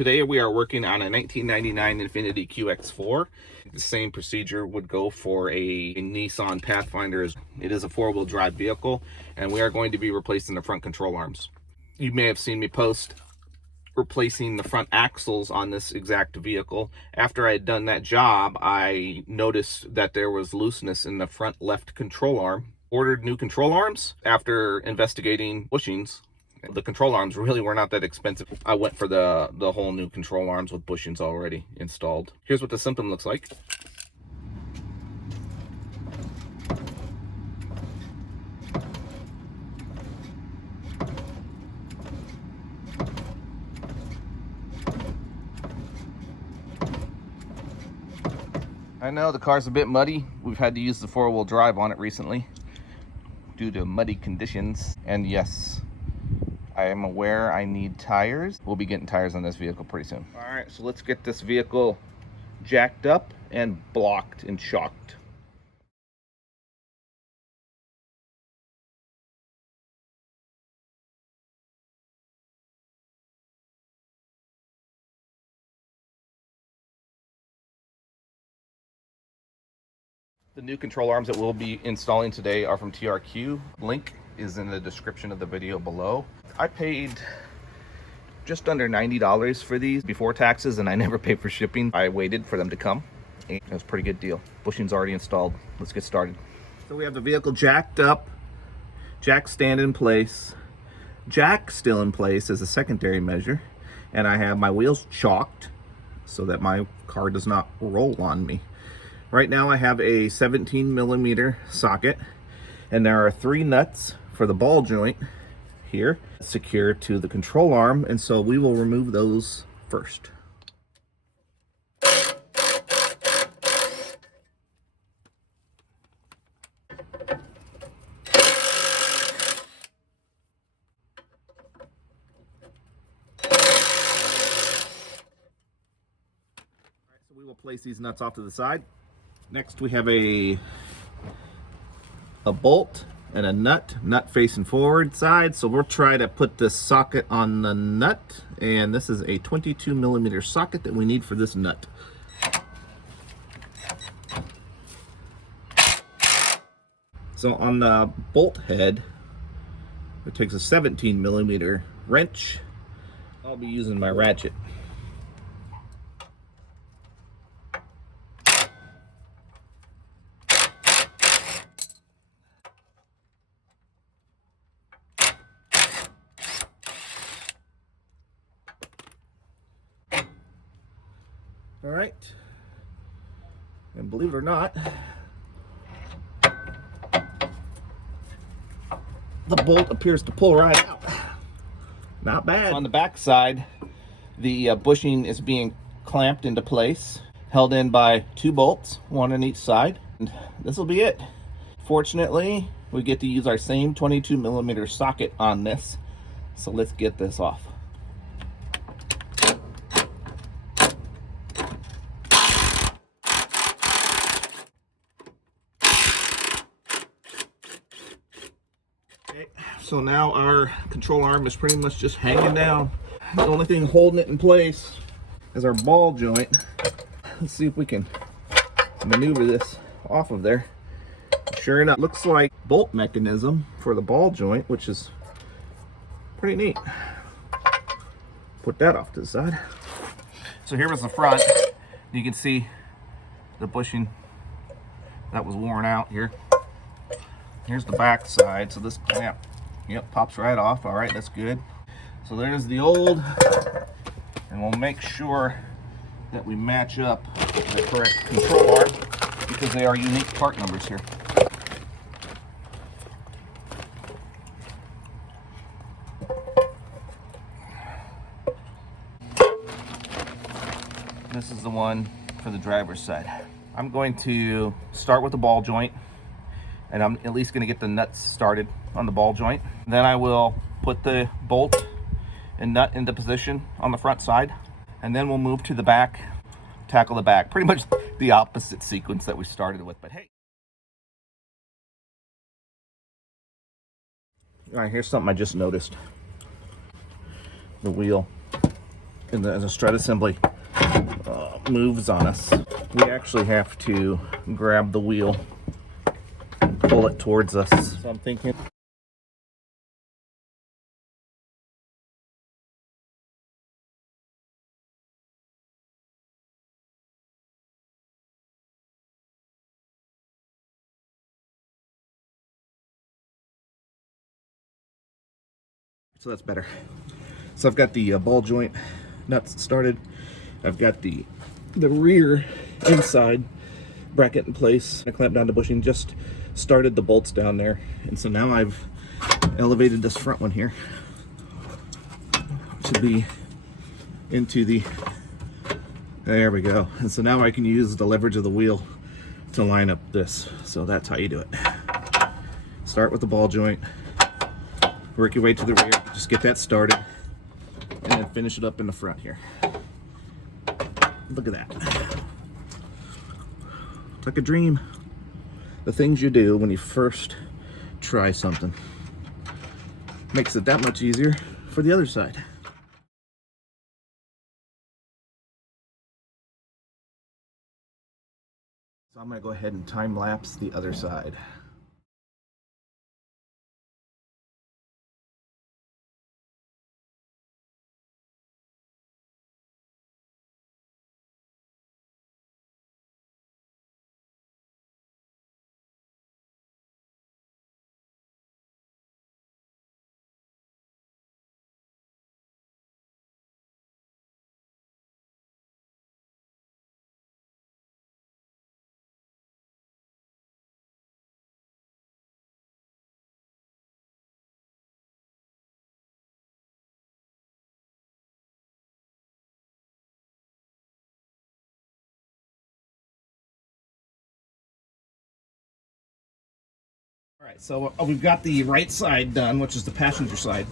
Today we are working on a 1999 Infiniti QX4. The same procedure would go for a Nissan Pathfinder. It is a four-wheel drive vehicle, and we are going to be replacing the front control arms. You may have seen me post replacing the front axles on this exact vehicle. After I had done that job, I noticed that there was looseness in the front left control arm. Ordered new control arms. After investigating bushings, the control arms really were not that expensive. I went for the whole new control arms with bushings already installed. Here's what the symptom looks like. I know the car's a bit muddy. We've had to use the four-wheel drive on it recently due to muddy conditions. And yes, I am aware I need tires. We'll be getting tires on this vehicle pretty soon. All right, so let's get this vehicle jacked up and blocked and shocked. The new control arms that we'll be installing today are from TRQ. Link is in the description of the video below. I paid just under $90 for these before taxes, and I never paid for shipping. I waited for them to come. It was a pretty good deal. Bushing's already installed. Let's get started. So we have the vehicle jacked up, jack stand in place, jack still in place as a secondary measure, and I have my wheels chalked so that my car does not roll on me. Right now I have a 17mm socket, and there are 3 nuts for the ball joint here secured to the control arm, and so we will remove those first. So we will place these nuts off to the side. Next we have a bolt and a nut facing forward side. So we'll try to put this socket on the nut, and this is a 22mm socket that we need for this nut. So on the bolt head, it takes a 17mm wrench. I'll be using my ratchet. All right, and believe it or not, the bolt appears to pull right out. Not bad. On the back side, the bushing is being clamped into place, held in by 2 bolts, 1 on each side, and this will be it. Fortunately, we get to use our same 22mm socket on this, so let's get this off. So now our control arm is pretty much just hanging down. The only thing holding it in place is our ball joint. Let's see if we can maneuver this off of there. Sure enough, looks like bolt mechanism for the ball joint, which is pretty neat. Put that off to the side. So here was the front. You can see the bushing that was worn out here. Here's the back side. So this clamp, yep, pops right off. All right, that's good. So there's the old, and we'll make sure that we match up the correct control arm because they are unique part numbers here. This is the one for the driver's side. I'm going to start with the ball joint, and I'm at least going to get the nuts started on the ball joint. Then I will put the bolt and nut into position on the front side, and then we'll move to the back, tackle the back. Pretty much the opposite sequence that we started with, but hey. All right, here's something I just noticed. The wheel as a strut assembly moves on us, we actually have to grab the wheel and pull it towards us. So I'm thinking, so that's better. So I've got the ball joint nuts started. I've got the rear inside bracket in place. I clamped down the bushing, just started the bolts down there. And so now I've elevated this front one here to be into the, there we go. And so now I can use the leverage of the wheel to line up this. So that's how you do it. Start with the ball joint, work your way to the rear, just get that started, and then finish it up in the front here. Look at that. It's like a dream. The things you do when you first try something makes it that much easier for the other side. So I'm going to go ahead and time lapse the other side. All right, so we've got the right side done, which is the passenger side.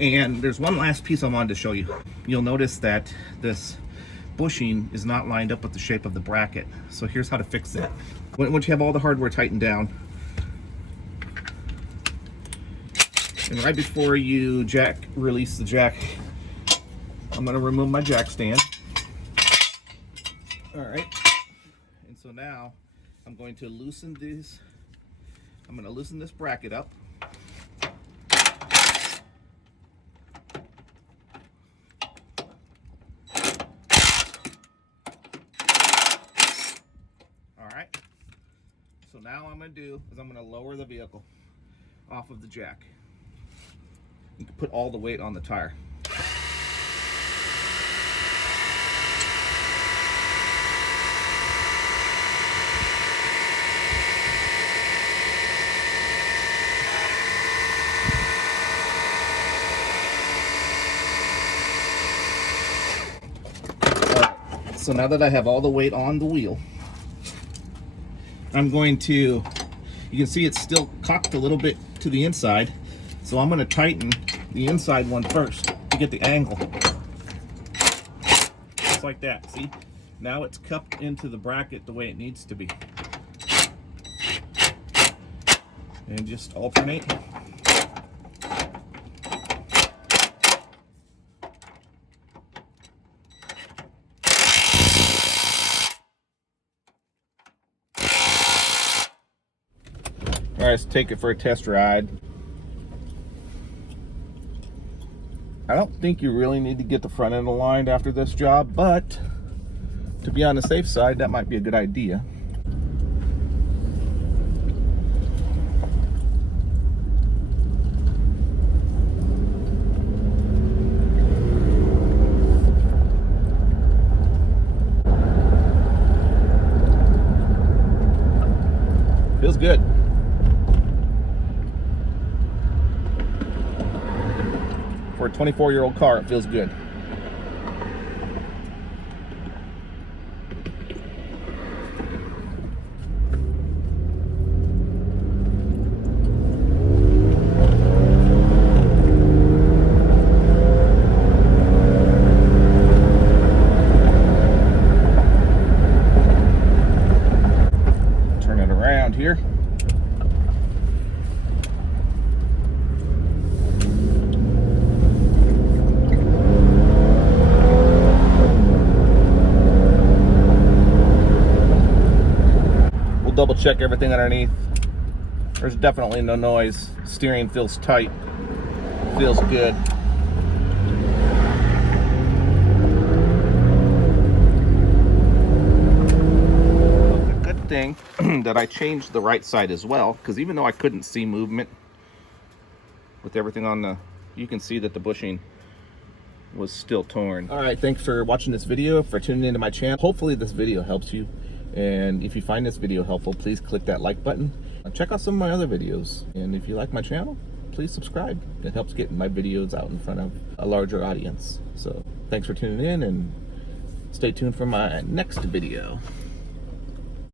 And there's one last piece I wanted to show you. You'll notice that this bushing is not lined up with the shape of the bracket. So here's how to fix that. Once you have all the hardware tightened down, and right before you release the jack, I'm going to remove my jack stand. All right, and so now I'm going to loosen these. I'm going to loosen this bracket up. All right. So now what I'm going to do is I'm going to lower the vehicle off of the jack. You can put all the weight on the tire. So now that I have all the weight on the wheel, I'm going to, you can see it's still cocked a little bit to the inside. So I'm going to tighten the inside one first to get the angle. Just like that, see? Now it's cupped into the bracket the way it needs to be. And just alternate. All right, let's take it for a test ride. I don't think you really need to get the front end aligned after this job, but to be on the safe side, that might be a good idea. Feels good. For a 24-year-old car, it feels good. Turn it around here. check everything underneath. There's definitely no noise. Steering feels tight. Feels good. A good thing that I changed the right side as well, because even though I couldn't see movement with everything on the, you can see that the bushing was still torn. All right, thanks for watching this video, for tuning into my channel. Hopefully this video helps you, and if you find this video helpful, please click that like button. Check out some of my other videos, and if you like my channel, please subscribe. It helps get my videos out in front of a larger audience. So thanks for tuning in, and stay tuned for my next video.